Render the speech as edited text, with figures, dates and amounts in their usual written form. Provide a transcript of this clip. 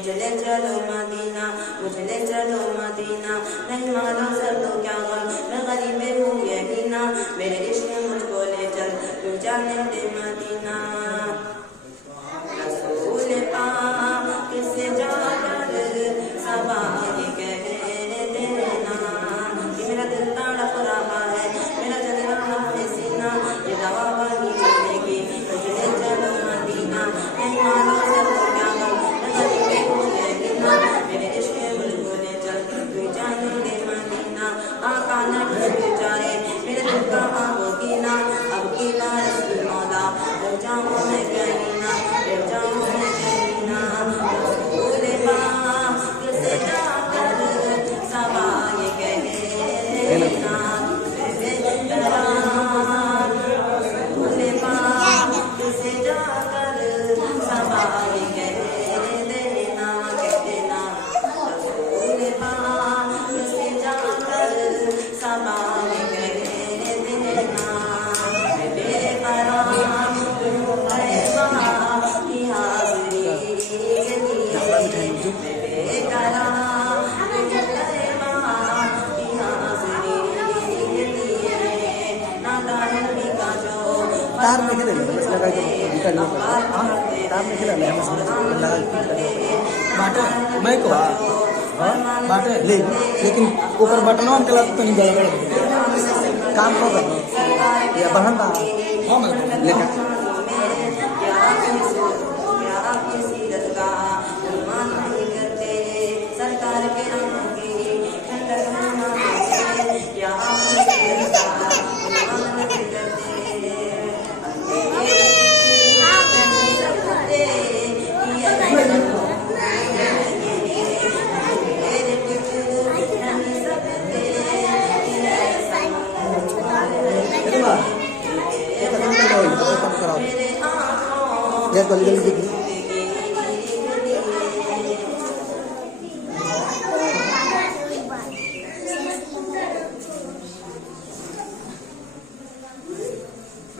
मुझे ले चलो मदीना, मुझे ले चलो मदीना, नहीं मालूम सब तो क्या गम, मैं गरीब हूँ यही ना, मेरे इश्क मुझको ले चल तू जाने दे मदीना। रसूल पाक से जाकर सबा ये कह देना कि मेरा दिल तड़प रहा है, मेरा जल रहा है सीना, ये दवा वही चलेगी, मुझे ले चलो मदीना, नहीं मालूम सब तो क्या गम, मैं गरीब हूँ यही ना, मेरे इश्क मुझको ले चल तू जाने दे मदीना। आका न टूट जाए मेरे दिल का होगी ना, अब की बारिश की मौला डर जाऊँ मैं कहीं ना, डर जाऊँ मैं कहीं ना। रसूल पाक से जाकर सबा ये कहना तुझसे डरा, रसूल पाक से जाकर सबा ये कह देना, कह देना। रसूल पाक से जाकर सबा ये कह देना, बेकरार हूँ है वहाँ की हाज़िरी के लिए, बेकरार हूँ है वहाँ की हाज़िरी के लिए, नादानी का जो तार में खेले बस लगा के गिटार में हां तार में खेला मैं बस लगा के बाटे मैं को हां बाटे लेकिन ऊपर बटनों में चला तो नहीं गड़बड़ काम को कर या बहन का हां मैं लेकर सरकार के आगे ठंडक या ya kalau